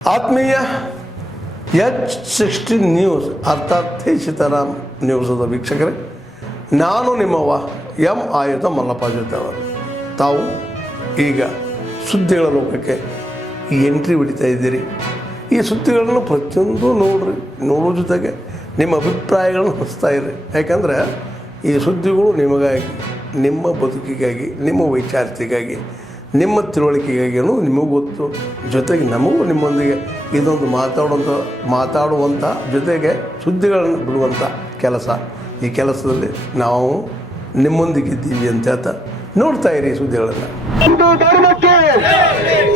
ಆತ್ಮೀಯ H16 news ಅರ್ಥಾತ್ ಸೀತಾರಾಮ್ ನ್ಯೂಸದ ವೀಕ್ಷಕರೇ, ನಾನು ನಿಮ್ಮವ ಎಂ ಆಯುಧ ಮಲ್ಲಪ್ಪ ಜೊತೆ ಅವರು. ತಾವು ಈಗ ಸುದ್ದಿಗಳ ಲೋಕಕ್ಕೆ ಎಂಟ್ರಿ ಹೊಡಿತಾ ಇದ್ದೀರಿ. ಈ ಸುದ್ದಿಗಳನ್ನು ಪ್ರತಿಯೊಂದು ನೋಡೋ ಜೊತೆಗೆ ನಿಮ್ಮ ಅಭಿಪ್ರಾಯಗಳನ್ನು ಹಂಚ್ತಾ ಇರಿ. ಯಾಕಂದರೆ ಈ ಸುದ್ದಿಗಳು ನಿಮಗಾಗಿ, ನಿಮ್ಮ ಬದುಕಿಗಾಗಿ, ನಿಮ್ಮ ವೈಚಾರಿಕೆಗಾಗಿ, ನಿಮ್ಮ ತಿಳುವಳಿಕೆಗಾಗಿಯೂ ನಿಮಗೂ ಗೊತ್ತು, ಜೊತೆಗೆ ನಮಗೂ ನಿಮ್ಮೊಂದಿಗೆ ಇದೊಂದು ಮಾತಾಡುವಂಥ ಜೊತೆಗೆ ಸುದ್ದಿಗಳನ್ನು ಬಿಡುವಂಥ ಕೆಲಸ. ಈ ಕೆಲಸದಲ್ಲಿ ನಾವು ನಿಮ್ಮೊಂದಿಗಿದ್ದೀವಿ ಅಂತ ಹೇಳ್ತಾ ನೋಡ್ತಾ ಇರಿ ಸುದ್ದಿಗಳನ್ನು. ಹಿಂದೂ ಧರ್ಮಕ್ಕೆ,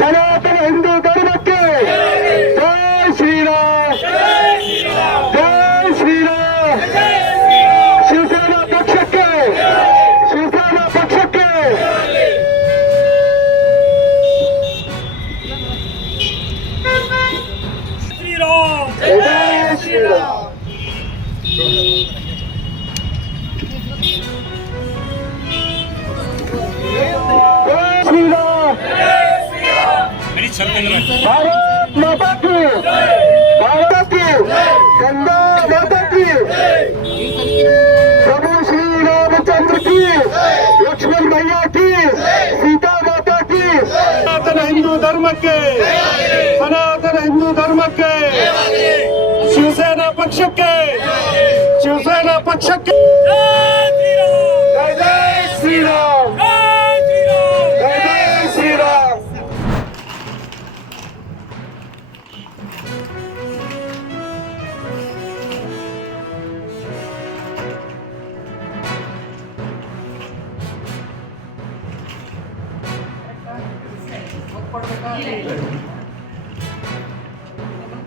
ಸನಾತನ ಹಿಂದೂ ಧರ್ಮಕ್ಕೆ ಜೈ ಶ್ರೀರಾಮ್, ಜೈ ಶ್ರೀರಾಮ್. ಶಿವಸೇನಾ ಪಕ್ಷಕ್ಕೆ, ಶಿವಸೇನಾ ಪಕ್ಷಕ್ಕೆ. ಜೈ ಶ್ರೀರಾಮ್. भारत माता की, भारत की, गंगा माता की, प्रभु श्री रामचंद्र की, लक्ष्मण भैया की, सीता माता की. सनातन हिंदू धर्म के, सनातन हिंदू धर्म के, शिवसेना पक्ष के, शिवसेना पक्ष के. जय जय श्री राम, जय जय श्री राम.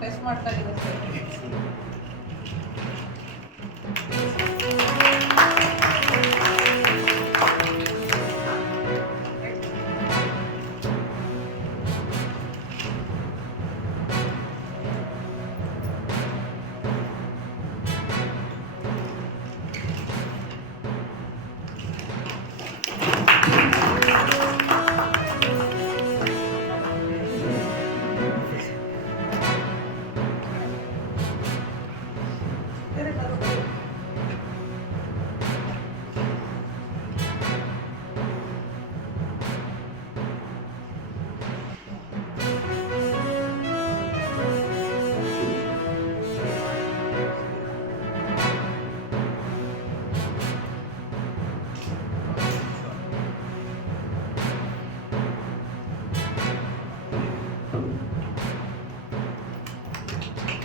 ಟೆಸ್ಟ್ ಮಾಡ್ತಾ ಇದ್ದೀವಿ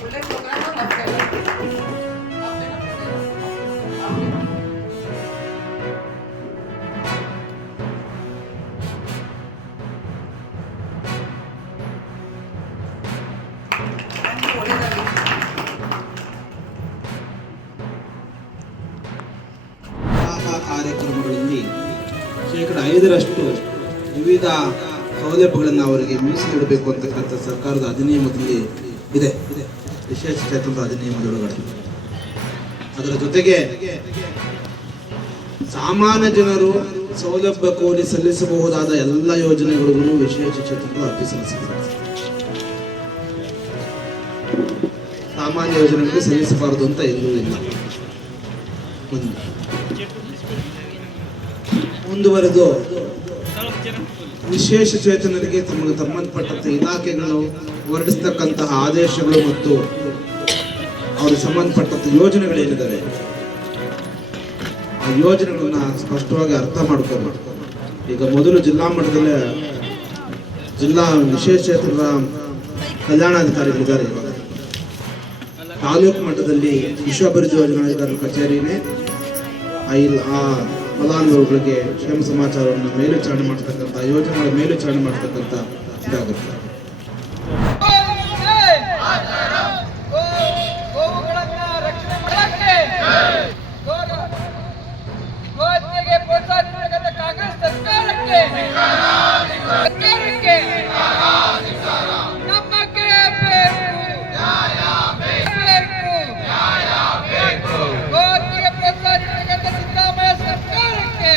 ಒಳ್ಳೆ ಪ್ರೋಗ್ರಾಮ್ ಕಾರ್ಯಕ್ರಮಗಳಲ್ಲಿ ಶೇಕಡ 5% ವಿವಿಧ ಸೌಲಭ್ಯಗಳನ್ನು ಅವರಿಗೆ ಮೀಸಲಿಡಬೇಕು ಅಂತಕ್ಕಂಥ ಸರ್ಕಾರದ ಅಧಿನಿಯಮದಲ್ಲಿ ಇದೆ, ವಿಶೇಷ ಚೇತನರ ಅಧಿನಿಯಮದೊಳಗಡೆ. ಅದರ ಜೊತೆಗೆ ಸಾಮಾನ್ಯ ಜನರು ಸೌಲಭ್ಯ ಕೋರಿ ಸಲ್ಲಿಸಬಹುದಾದ ಎಲ್ಲ ಯೋಜನೆಗಳಿಗೂ ವಿಶೇಷ ಚೇತನರು ಅರ್ಜಿ ಸಲ್ಲಿಸಬಹುದು. ಸಾಮಾನ್ಯ ಯೋಜನೆಗಳಿಗೆ ಸಲ್ಲಿಸಬಾರದು ಅಂತ ಎಲ್ಲೂ ಇಲ್ಲ. ಮುಂದುವರೆದು ವಿಶೇಷ ಚೇತನರಿಗೆ ತಮಗೆ ಸಂಬಂಧಪಟ್ಟಂತೆ ಇಲಾಖೆಗಳು ಹೊರಡಿಸ್ತಕ್ಕಂತಹ ಆದೇಶಗಳು ಮತ್ತು ಅವರಿಗೆ ಸಂಬಂಧಪಟ್ಟಂತ ಯೋಜನೆಗಳೇನಿದ್ದಾವೆ ಆ ಯೋಜನೆಗಳನ್ನ ಸ್ಪಷ್ಟವಾಗಿ ಅರ್ಥ ಮಾಡ್ಕೋಬೇಕು. ಈಗ ಮೊದಲು ಜಿಲ್ಲಾ ಮಟ್ಟದಲ್ಲೇ ಜಿಲ್ಲಾ ವಿಶೇಷ ಚೇತನರ ಕಲ್ಯಾಣಾಧಿಕಾರಿಗಳಿದ್ದಾರೆ. ಇವಾಗ ತಾಲೂಕು ಮಟ್ಟದಲ್ಲಿ ವಿಶ್ವ ಅಭಿವೃದ್ಧಿ ಯೋಜನಾಧಿಕಾರಿ ಕಚೇರಿನೇ ಆ ಫಲಾನುಭವಿಗಳಿಗೆ ಕ್ಷೇಮ ಸಮಾಚಾರವನ್ನು ಮೇಲ್ವಿಚಾರಣೆ ಮಾಡತಕ್ಕಂಥ ಯೋಜನೆಗಳ ಮೇಲ್ವಿಚಾರಣೆ ಮಾಡತಕ್ಕಂಥ ಇದಾಗುತ್ತೆ. ಕಾಂಗ್ರೆಸ್ ಸರ್ಕಾರಕ್ಕೆ ನಮಗೆ ಬೇಕು ಗೋತಿಗೆ ಪ್ರೋತ್ಸಾಹಿಸತಕ್ಕಂಥ ಸಿದ್ದರಾಮಯ್ಯ ಸರ್ಕಾರಕ್ಕೆ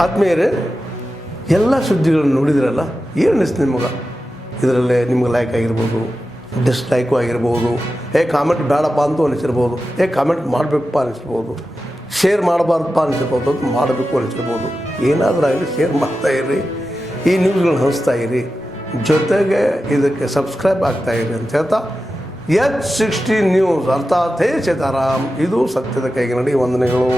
ಆತ್ಮೀಯರೇ, ಎಲ್ಲ ಸುದ್ದಿಗಳನ್ನು ನೋಡಿದ್ರಲ್ಲ, ಏನು ಅನಿಸ್ತು ನಿಮಗೆ? ಇದರಲ್ಲೇ ನಿಮ್ಗೆ ಲೈಕ್ ಆಗಿರ್ಬೋದು, ಡಿಸ್ಲೈಕು ಆಗಿರ್ಬೋದು, ಕಾಮೆಂಟ್ ಬೇಡಪ್ಪ ಅಂತೂ ಅನಿಸಿರ್ಬೋದು, ಕಾಮೆಂಟ್ ಮಾಡಬೇಕಪ್ಪ ಅನಿಸಿರ್ಬೋದು, ಶೇರ್ ಮಾಡಬಾರ್ದಪ್ಪ ಅನಿಸಿರ್ಬೋದು, ಅದು ಮಾಡಬೇಕು ಅನಿಸಿರ್ಬೋದು. ಏನಾದರೂ ಆಗಲಿ ಶೇರ್ ಮಾಡ್ತಾಯಿರಿ, ಈ ನ್ಯೂಸ್ಗಳನ್ನ ಹಂಚ್ತಾ ಇರಿ, ಜೊತೆಗೆ ಇದಕ್ಕೆ ಸಬ್ಸ್ಕ್ರೈಬ್ ಆಗ್ತಾಯಿರಿ ಅಂತ ಹೇಳ್ತಾ H16 ನ್ಯೂಸ್ ಅರ್ಥಾತ್ ಹೇ ಸೀತಾರಾಮ್, ಇದು ಸತ್ಯದ ಕೈಗೆ ನಡಿ. ವಂದನೆಗಳು.